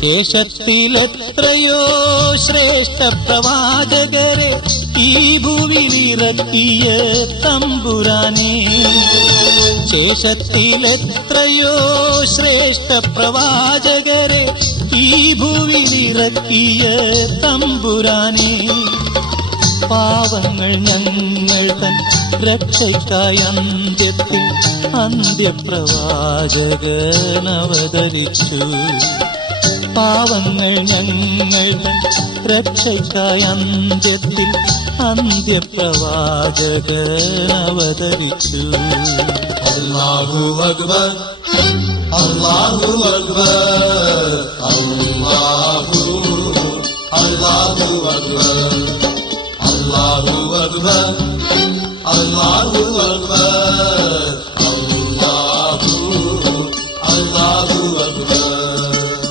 ശേഷത്തിലെത്രയോ ശ്രേഷ്ഠ പ്രവാചകരെ ഈ ഭൂവിലിറക്കിയ തമ്പുരാനേ. ശേഷത്തിലെത്രയോ ശ്രേഷ്ഠ പ്രവാചകരെ ഈ ഭൂവിലിറക്കിയ തമ്പുരാനേ. പാവങ്ങൾ ഞങ്ങൾ തൻ രക്ഷയ്ക്കായി അന്ത്യത്തിൽ അന്ത്യപ്രവാചകനവതരിച്ചു. പാവങ്ങൾ ഞങ്ങൾ തൻ രക്ഷയ്ക്കായി അന്ത്യത്തിൽ അന്ത്യപ്രവാചകനവതരിച്ചു. അല്ലാഹു അക്ബർ, അല്ലാഹു അക്ബർ.